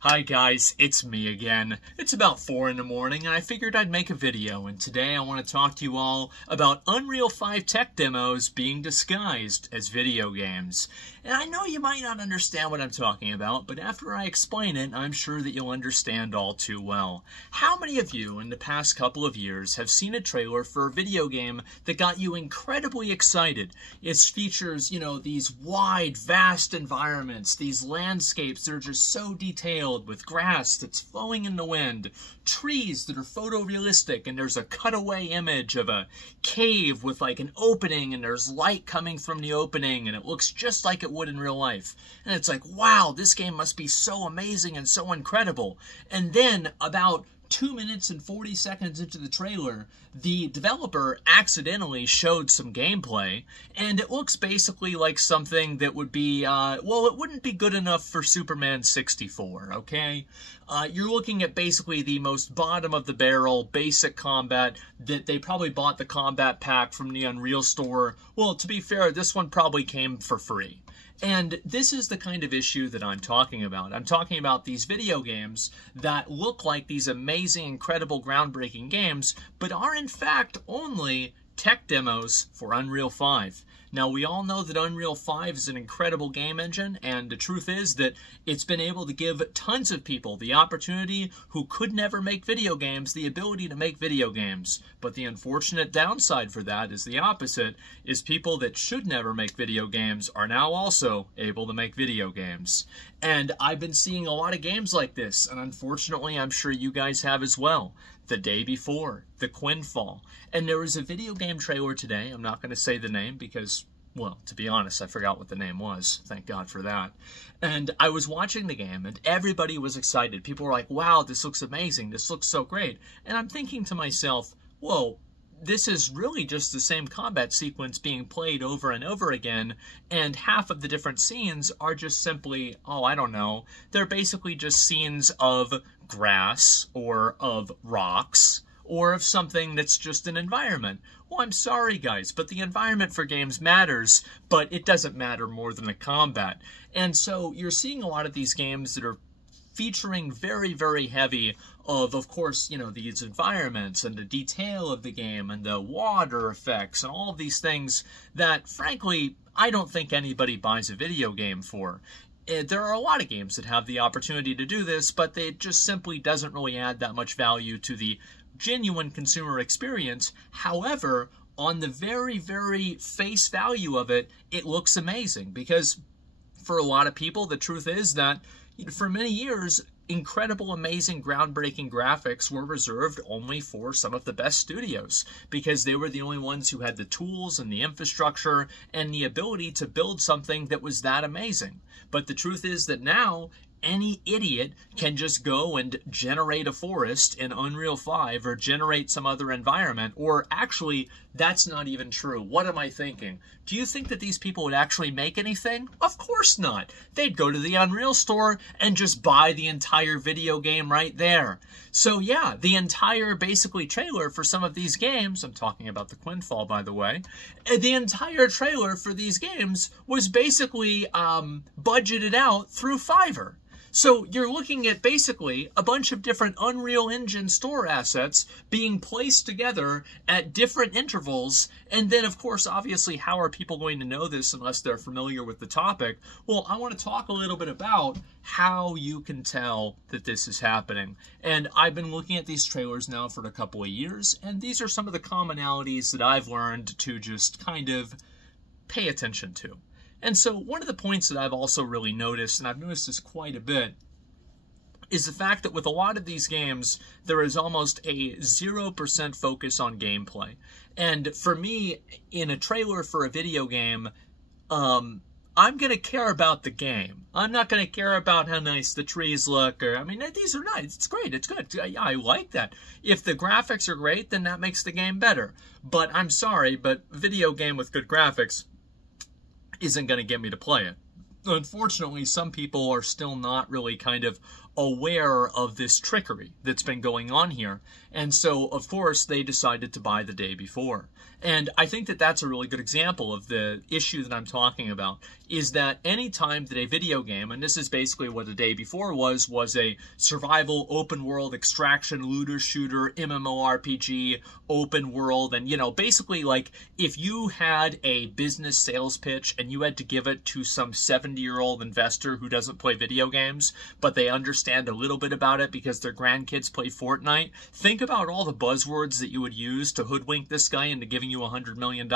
Hi guys, it's me again. It's about 4 in the morning and I figured I'd make a video, and today I want to talk to you all about Unreal 5 tech demos being disguised as video games. And I know you might not understand what I'm talking about, but after I explain it, I'm sure that you'll understand all too well. How many of you in the past couple of years have seen a trailer for a video game that got you incredibly excited? It features, these wide, vast environments, these landscapes that are just so detailed, with grass that's flowing in the wind, trees that are photorealistic, and there's a cutaway image of a cave with like an opening, and there's light coming from the opening, and it looks just like it would in real life. And it's like, wow, this game must be so amazing and so incredible. And then about 2 minutes and 40 seconds into the trailer, the developer accidentally showed some gameplay, and it looks basically like something that would be, well, it wouldn't be good enough for Superman 64, okay? You're looking at basically the most bottom-of-the-barrel, basic combat that they probably bought the combat pack from the Unreal store. Well, to be fair, this one probably came for free. And this is the kind of issue that I'm talking about. I'm talking about these video games that look like these amazing, incredible, groundbreaking games, but are in fact only tech demos for Unreal 5. Now, we all know that Unreal 5 is an incredible game engine, and the truth is that it's been able to give tons of people the opportunity who could never make video games the ability to make video games. But the unfortunate downside for that is the opposite, is people that should never make video games are now also able to make video games. And I've been seeing a lot of games like this, and unfortunately I'm sure you guys have as well. The Day Before, The Quinfall. And there was a video game trailer today. I'm not going to say the name because, well, to be honest, I forgot what the name was. Thank God for that. And I was watching the game, and everybody was excited. People were like, wow, this looks amazing. This looks so great. And I'm thinking to myself, whoa, this is really just the same combat sequence being played over and over again, and half of the different scenes are just simply, oh, I don't know, they're basically just scenes of grass, or of rocks, or of something that's just an environment. Well, I'm sorry, guys, but the environment for games matters, but it doesn't matter more than the combat. And so you're seeing a lot of these games that are featuring very, very heavy of course, these environments and the detail of the game and the water effects and all of these things that, frankly, I don't think anybody buys a video game for. There are a lot of games that have the opportunity to do this, but it just simply doesn't really add that much value to the genuine consumer experience. However, on the very, very face value of it, it looks amazing, because for a lot of people, the truth is that for many years, incredible, amazing, groundbreaking graphics were reserved only for some of the best studios, because they were the only ones who had the tools and the infrastructure and the ability to build something that was that amazing. But the truth is that now, any idiot can just go and generate a forest in Unreal 5 or generate some other environment. Or actually, that's not even true. What am I thinking? Do you think that these people would actually make anything? Of course not. They'd go to the Unreal store and just buy the entire video game right there. So yeah, the entire basically trailer for some of these games, I'm talking about the Quinfall, by the way, the entire trailer for these games was basically budgeted out through Fiverr. So you're looking at basically a bunch of different Unreal Engine store assets being placed together at different intervals. And then, of course, obviously, how are people going to know this unless they're familiar with the topic? Well, I want to talk a little bit about how you can tell that this is happening. And I've been looking at these trailers now for a couple of years, and these are some of the commonalities that I've learned to just kind of pay attention to. And so one of the points that I've also really noticed, and I've noticed this quite a bit, is the fact that with a lot of these games, there is almost a 0% focus on gameplay. And for me, in a trailer for a video game, I'm going to care about the game. I'm not going to care about how nice the trees look, or, I mean, these are nice. It's great. It's good. I like that. If the graphics are great, then that makes the game better. But I'm sorry, but video game with good graphics isn't going to get me to play it. Unfortunately, some people are still not really kind of aware of this trickery that's been going on here. And so, of course, they decided to buy the day before. And I think that that's a really good example of the issue that I'm talking about, is that any time that a video game, and this is basically what the day before was a survival, open world, extraction, looter shooter, MMORPG, open world, and, you know, basically like if you had a business sales pitch and you had to give it to some 70-year-old investor who doesn't play video games, but they understand a little bit about it because their grandkids play Fortnite, think about all the buzzwords that you would use to hoodwink this guy into giving you $100 million,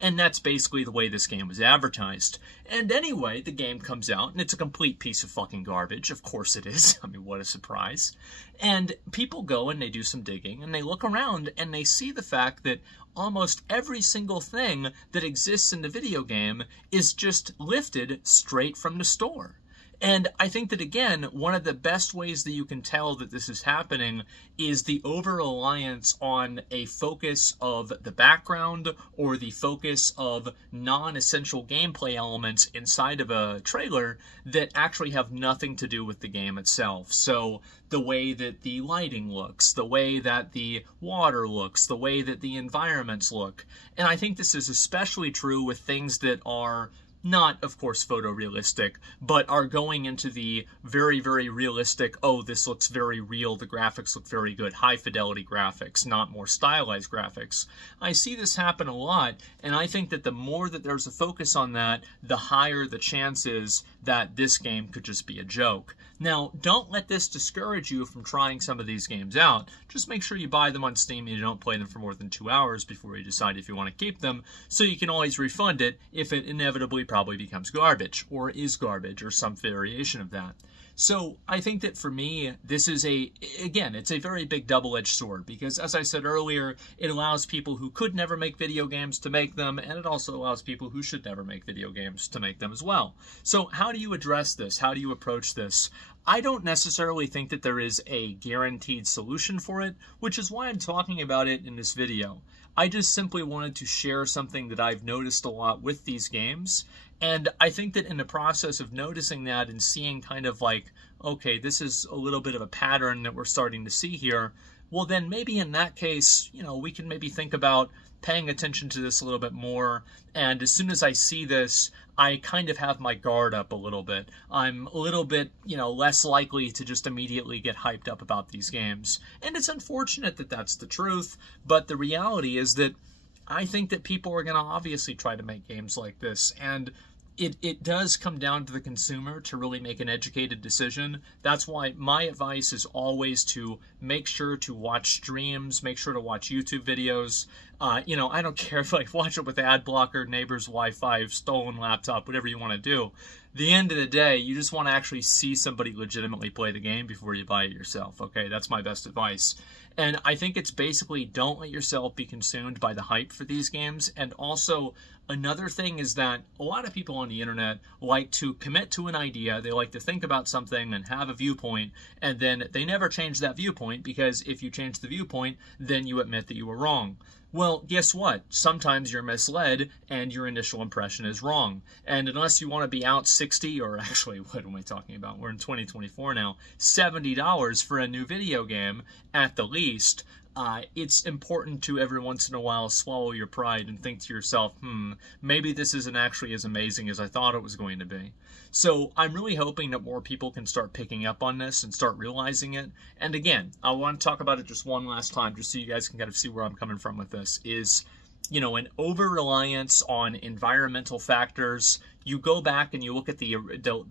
and that's basically the way this game was advertised. And anyway, the game comes out, and it's a complete piece of fucking garbage. Of course it is. I mean, what a surprise. And people go and they do some digging, and they look around, and they see the fact that almost every single thing that exists in the video game is just lifted straight from the store. And I think that, again, one of the best ways that you can tell that this is happening is the over-reliance on a focus of the background or the focus of non-essential gameplay elements inside of a trailer that actually have nothing to do with the game itself. So the way that the lighting looks, the way that the water looks, the way that the environments look. And I think this is especially true with things that are not, of course, photorealistic, but are going into the very, very realistic, oh, this looks very real, the graphics look very good, high-fidelity graphics, not more stylized graphics. I see this happen a lot, and I think that the more that there's a focus on that, the higher the chance is that this game could just be a joke. Now, don't let this discourage you from trying some of these games out. Just make sure you buy them on Steam and you don't play them for more than 2 hours before you decide if you want to keep them, so you can always refund it if it inevitably probably becomes garbage, or is garbage, or some variation of that. So I think that for me, this is again, it's a very big double-edged sword, because as I said earlier, it allows people who could never make video games to make them, and it also allows people who should never make video games to make them as well. So how do you address this? How do you approach this? I don't necessarily think that there is a guaranteed solution for it, which is why I'm talking about it in this video. I just simply wanted to share something that I've noticed a lot with these games, and I think that in the process of noticing that and seeing kind of like, okay, this is a little bit of a pattern that we're starting to see here, well then maybe in that case, you know, we can maybe think about paying attention to this a little bit more, and as soon as I see this, I kind of have my guard up a little bit. I'm a little bit, you know, less likely to just immediately get hyped up about these games. And it's unfortunate that that's the truth, but the reality is that I think that people are going to obviously try to make games like this, and it does come down to the consumer to really make an educated decision. That's why my advice is always to make sure to watch streams, make sure to watch YouTube videos. You know, I don't care if I watch it with ad blocker, neighbor's Wi-Fi, stolen laptop, whatever you want to do. At the end of the day, you just want to actually see somebody legitimately play the game before you buy it yourself, okay? That's my best advice. And I think it's basically don't let yourself be consumed by the hype for these games. And also, another thing is that a lot of people on the internet like to commit to an idea, they like to think about something and have a viewpoint, and then they never change that viewpoint, because if you change the viewpoint, then you admit that you were wrong. Well, guess what? Sometimes you're misled and your initial impression is wrong. And unless you want to be out 60, or actually, what am I talking about? We're in 2024 now, $70 for a new video game at the least. It's important to every once in a while swallow your pride and think to yourself, maybe this isn't actually as amazing as I thought it was going to be. So I'm really hoping that more people can start picking up on this and start realizing it. And again, I want to talk about it just one last time, just so you guys can kind of see where I'm coming from with this, is, you know, an over-reliance on environmental factors. You go back and you look at the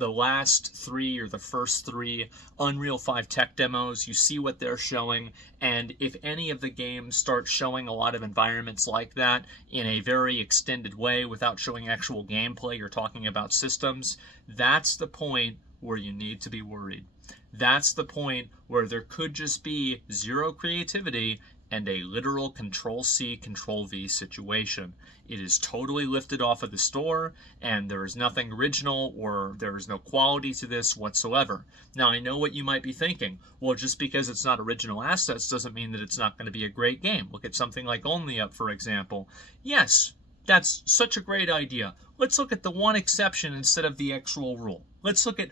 last 3 or the first 3 Unreal 5 tech demos, you see what they're showing, and if any of the games start showing a lot of environments like that in a very extended way without showing actual gameplay or talking about systems, that's the point where you need to be worried. That's the point where there could just be zero creativity and a literal Control-C, Control-V situation. It is totally lifted off of the store, and there is nothing original or there is no quality to this whatsoever. Now, I know what you might be thinking. Well, just because it's not original assets doesn't mean that it's not going to be a great game. Look at something like Only Up, for example. Yes, That's such a great idea. Let's look at the one exception instead of the actual rule. Let's look at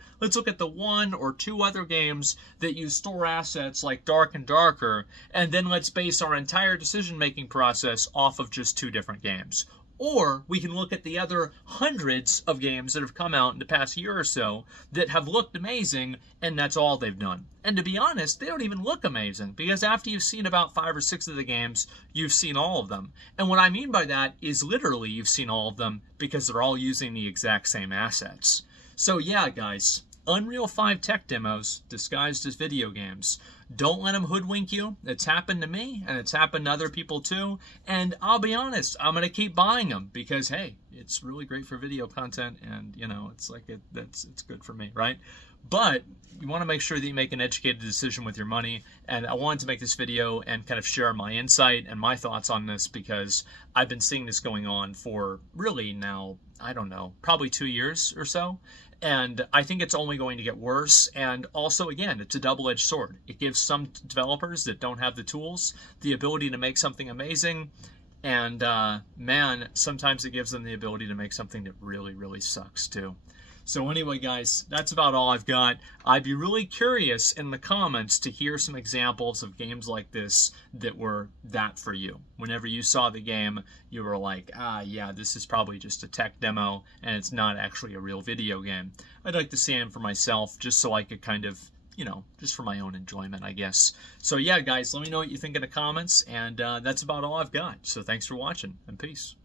the one or two other games that use store assets like Dark and Darker, and then let's base our entire decision-making process off of just two different games. Or we can look at the other hundreds of games that have come out in the past year or so that have looked amazing, and that's all they've done. And to be honest, they don't even look amazing, because after you've seen about 5 or 6 of the games, you've seen all of them. And what I mean by that is literally you've seen all of them because they're all using the exact same assets. So yeah, guys, Unreal 5 tech demos disguised as video games. Don't let them hoodwink you. It's happened to me, and it's happened to other people too. And I'll be honest, I'm going to keep buying them because, hey, it's really great for video content, and, you know, it's like it's good for me, right? But you want to make sure that you make an educated decision with your money, and I wanted to make this video and kind of share my insight and my thoughts on this because I've been seeing this going on for really now, I don't know, probably 2 years or so. And I think it's only going to get worse. And also, again, it's a double-edged sword. It gives some developers that don't have the tools the ability to make something amazing. And, man, sometimes it gives them the ability to make something that really, really sucks, too. So anyway, guys, that's about all I've got. I'd be really curious in the comments to hear some examples of games like this that were that for you. Whenever you saw the game, you were like, yeah, this is probably just a tech demo, and it's not actually a real video game. I'd like to see them for myself, just so I could kind of, you know, just for my own enjoyment, I guess. So yeah, guys, let me know what you think in the comments, and that's about all I've got. So thanks for watching, and peace.